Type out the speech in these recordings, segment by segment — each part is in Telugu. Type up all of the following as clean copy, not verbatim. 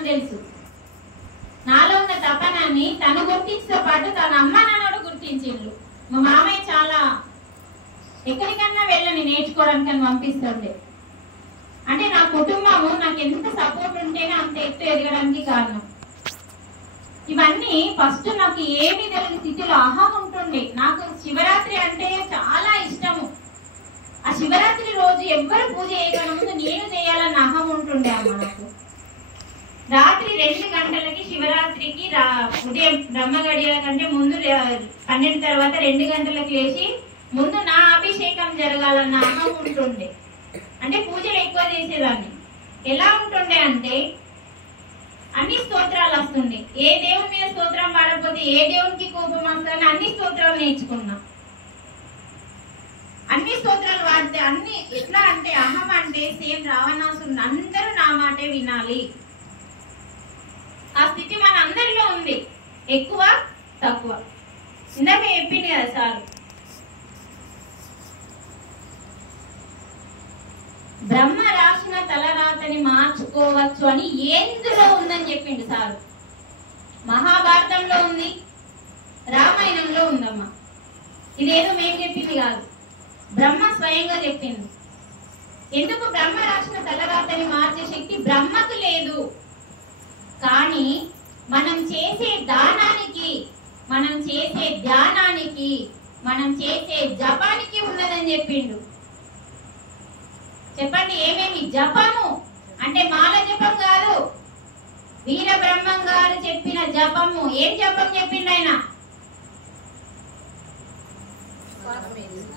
మనకు తెలుసు. నాలో ఉన్న తపనాన్ని తను గుర్తించతో పాటు తన అమ్మ నాన్నోడు గుర్తించిండు. మా మామయ్య చాలా ఎక్కడికన్నా వెళ్ళని నేర్చుకోవడానికి పంపిస్తుండే. అంటే నా కుటుంబము నాకు ఎంత సపోర్ట్ ఉంటేనే అంత ఎత్తు ఎదగడానికి కారణం. ఇవన్నీ ఫస్ట్ నాకు ఏమి తెలియని స్థితిలో అహం ఉంటుండే. నాకు శివరాత్రి అంటే చాలా ఇష్టము. ఆ శివరాత్రి రోజు ఎవ్వరు పూజ చేయగల ముందు నేను చేయాలన్న అహం ఉంటుండే అమ్మ నాకు. రాత్రి 2 గంటలకి శివరాత్రికి ఉదయం బ్రహ్మ గడియల కంటే ముందు 12 తర్వాత 2 గంటలకు లేచి ముందు నా అభిషేకం జరగాలన్న అహం ఉంటుండే. అంటే పూజలు ఎక్కువ చేసేదాన్ని. ఎలా ఉంటుండే అంటే అన్ని స్తోత్రాలు వస్తుండే. ఏ దేవుని మీద స్తోత్రం పాడకపోతే ఏ దేవునికి కోపం వస్తుందని అన్ని స్తోత్రాలు నేర్చుకున్నా. అన్ని స్తోత్రాలు వాడితే అన్ని ఎట్లా అంటే అహం అంటే సేమ్ రావణాసురుడు అందరూ నా మాటే వినాలి. ఆ స్థితి మన అందరిలో ఉంది. ఎక్కువ తక్కువ ఇందాక చెప్పింది కదా సార్, బ్రహ్మ రాసిన తలరాతని మార్చుకోవచ్చు అని ఎందులో ఉందని చెప్పిండు సార్. మహాభారతంలో ఉంది, రామాయణంలో ఉందమ్మా. ఇదేదో మేము చెప్పింది కాదు, బ్రహ్మ స్వయంగా చెప్పింది. ఎందుకు బ్రహ్మ రాసిన తలరాతని మార్చే శక్తి బ్రహ్మకు లేదు, కానీ మనం చేసే దానానికి, మనం చేసే ధ్యానానికి, మనం చేసే జపానికి ఉన్నదని చెప్పిండు. చెప్పండి ఏమేమి జపము అంటే? మాల జపం కాదు, వీర బ్రహ్మం గారు చెప్పిన జపము. ఏం జపం చెప్పిండు ఆయన?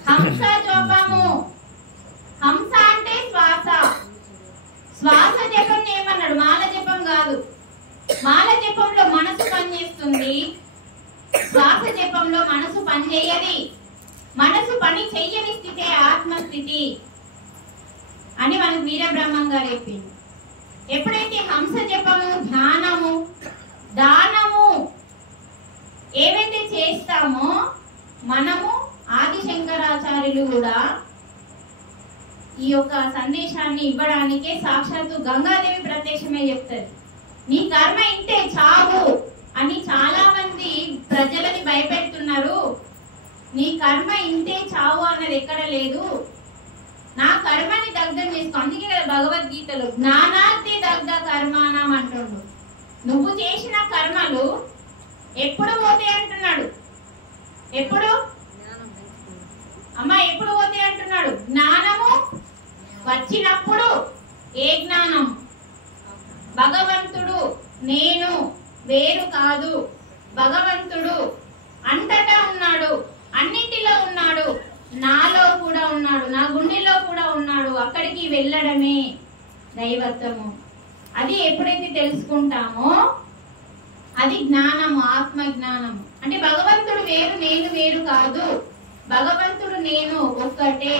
హంస జపము. హంస అంటే శ్వాస. శ్వాస జపం ఏమన్నాడు? మాల జపం కాదు. మాల జపంలో మనసు పనిచేస్తుంది, శ్వాస జపంలో మనసు పనిచేయది. మనసు పని చెయ్యని స్థితే ఆత్మస్థితి అని మనకు వీర బ్రహ్మం గారు చెప్పింది. ఎప్పుడైతే హంస జపము, ధ్యానము, దానము ఏవైతే చేస్తామో మనము, ఆది శంకరాచార్యులు కూడా ఈ యొక్క సందేశాన్ని ఇవ్వడానికే సాక్షాత్తు గంగాదేవి ప్రత్యక్షమే చెప్తారు. నీ కర్మ ఇంతే చావు అని చాలా మంది ప్రజలని భయపెడుతున్నారు. నీ కర్మ ఇంతే చావు అన్నది ఎక్కడ లేదు. నా కర్మని దగ్ధం చేసుకో. అందుకే కదా భగవద్గీతలో జ్ఞానాగ్ని దగ్ధ కర్మానం అంటుండు. నువ్వు చేసిన కర్మలు ఎప్పుడు పోతాయి అంటున్నాడు. ఎప్పుడు అమ్మా ఎప్పుడు పోతాయి అంటున్నాడు? జ్ఞానము వచ్చినప్పుడు. ఏ జ్ఞానం? భగవంతుడు నేను వేరు కాదు. భగవంతుడు అంతటా ఉన్నాడు, అన్నింటిలో ఉన్నాడు, నాలో కూడా ఉన్నాడు, నా గుండెలో కూడా ఉన్నాడు. అక్కడికి వెళ్ళడమే దైవత్వము. అది ఎప్పుడైతే తెలుసుకుంటామో అది జ్ఞానము, ఆత్మ జ్ఞానము. అంటే భగవంతుడు వేరు, నేను వేరు కాదు. భగవంతుడు నేను ఒక్కటే.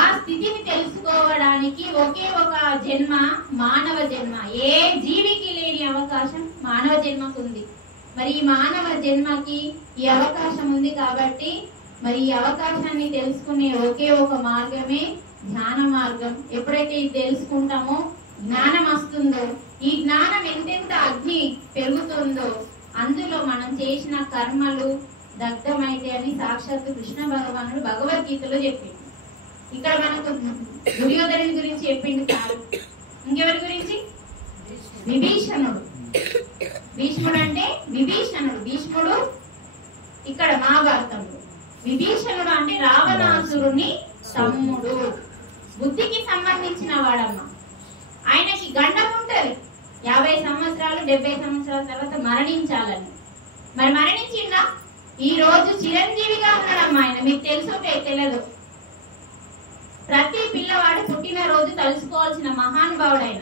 ఆ స్థితిని తెలుసుకోవడానికి ఒకే ఒక జన్మ, మానవ జన్మ. ఏ జీవికి లేని అవకాశం మానవ జన్మకు ఉంది. మరి ఈ మానవ జన్మకి ఈ అవకాశం ఉంది కాబట్టి మరి ఈ అవకాశాన్ని తెలుసుకునే ఒకే ఒక మార్గమే ధ్యాన మార్గం. ఎప్పుడైతే ఇది తెలుసుకుంటామో జ్ఞానం వస్తుందో, ఈ జ్ఞానం ఎంతెంత అగ్ని పెరుగుతుందో అందులో మనం చేసిన కర్మలు దగ్ధమైతే అని సాక్షాత్తు కృష్ణ భగవానుడు భగవద్గీతలో చెప్పింది. ఇక్కడ మనకు దుర్యోధనుడి గురించి చెప్పింది కాదు, ఇంకెవరి గురించి? విభీషణుడు. భీష్ముడు అంటే విభీషణుడు. భీష్ముడు ఇక్కడ మహాభారతంలో. విభీషణుడు అంటే రావణాసురుని తమ్ముడు. బుద్ధికి సంబంధించిన వాడమ్మ. ఆయనకి గండం ఉంటది, 50 సంవత్సరాలు 70 సంవత్సరాల తర్వాత మరణించాలని. మరి మరణించిందా? ఈ రోజు చిరంజీవిగా ఉన్నాడమ్మా ఆయన. మీకు తెలుసో తెలియదు. ప్రతి పిల్లవాడు పుట్టిన రోజు తలుసుకోవాల్సిన మహానుభావుడు ఆయన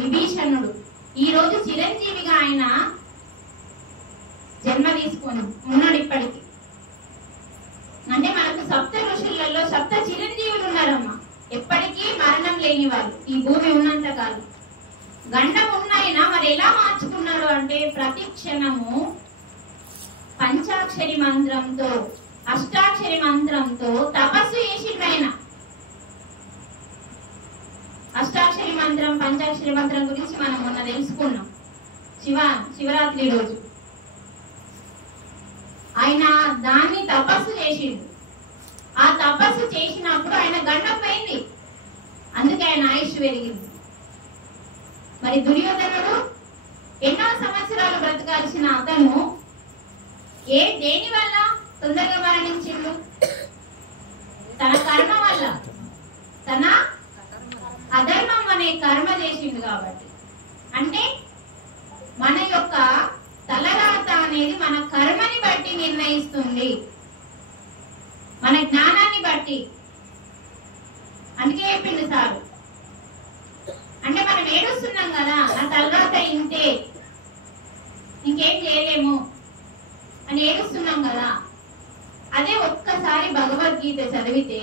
విభీషణుడు. ఈ రోజు చిరంజీవిగా ఆయన జన్మ తీసుకొని ఉన్నాడు ఇప్పటికి. అంటే మనకు సప్త ఋషులలో సప్త చిరంజీవులు ఉన్నారమ్మా. ఎప్పటికీ మరణం లేని వాళ్ళు ఈ భూమి ఉన్నంత కాలం. గండం ఉన్నాయినా మరి ఎలా మార్చుకున్నాడు అంటే ప్రతి క్షణము పంచాక్షరి మంత్రంతో, అష్టాక్షరి మంత్రంతో తపస్సు చేసిండు ఆయన. అష్టాక్షరి మంత్రం, పంచాక్షరి మంత్రం గురించి మనం మొన్న తెలుసుకున్నాం. శివరాత్రి రోజు ఆయన దాన్ని తపస్సు చేసిండు. ఆ తపస్సు చేసినప్పుడు ఆయన గండం పోయింది, అందుకే ఆయన ఆయుష్ పెరిగింది. మరి దుర్యోధనుడు ఎన్నో సంవత్సరాలు బ్రతకాల్సిన అతను దేని వల్ల తొందరగా మరణించిండు? తన కర్మ వల్ల, తన అధర్మం అనే కర్మ చేసిండు కాబట్టి. అంటే మన యొక్క తలరాత అనేది మన కర్మని బట్టి నిర్ణయిస్తుంది, మన జ్ఞానాన్ని బట్టి. అందుకే చెప్పిండు సారు. అంటే మనం ఏడుస్తున్నాం కదా, నా తలరాత ఇంతే, ఇంకేం చేయలేము అని ఏడుస్తున్నాం కదా. అదే ఒక్కసారి భగవద్గీత చదివితే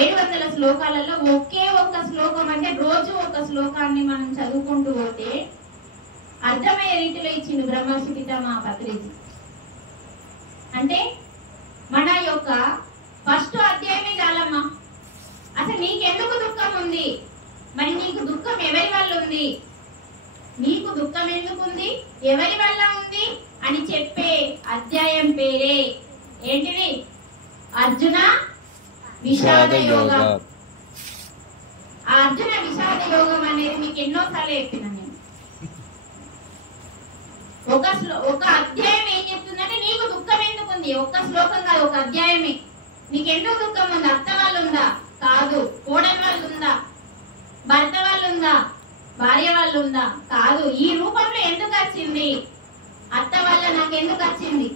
700 శ్లోకాలలో ఒకే ఒక్క శ్లోకం, అంటే రోజు ఒక శ్లోకాన్ని మనం చదువుకుంటూ పోతే అర్థమయ్యే రీతిలో ఇచ్చింది బ్రహ్మర్షి పితామహ పత్రిజీ. అంటే మన యొక్క ఫస్ట్ అధ్యాయమే చాలమ్మా. అసలు నీకెందుకు దుఃఖం ఉంది, మరి నీకు దుఃఖం ఎవరి వల్ల ఉంది, నీకు దుఃఖం ఎందుకుంది, ఎవరి వల్ల ఉంది అని చెప్పే అధ్యాయం పేరే ఏంటిది? అర్జున విషాద యోగం. ఆ అర్జున విషాద యోగం అనేది మీకు ఎన్నోసార్లు చెప్పిన నేను. ఒక అధ్యాయం ఏం చెప్తుందంటే నీకు దుఃఖం ఎందుకుంది, ఒక్క శ్లోకం కాదు, ఒక అధ్యాయమే. నీకెందుకు దుఃఖం ఉంది? అత్త వాళ్ళు ఉందా? కాదు. కోడలి వాళ్ళు ఉందా? భర్త వాళ్ళు ఉందా? భార్య వాళ్ళు ఉందా? కాదు. ఈ రూపంలో ఎందుకు వచ్చింది? అత్త వల్ల నాకు ఎందుకు వచ్చింది?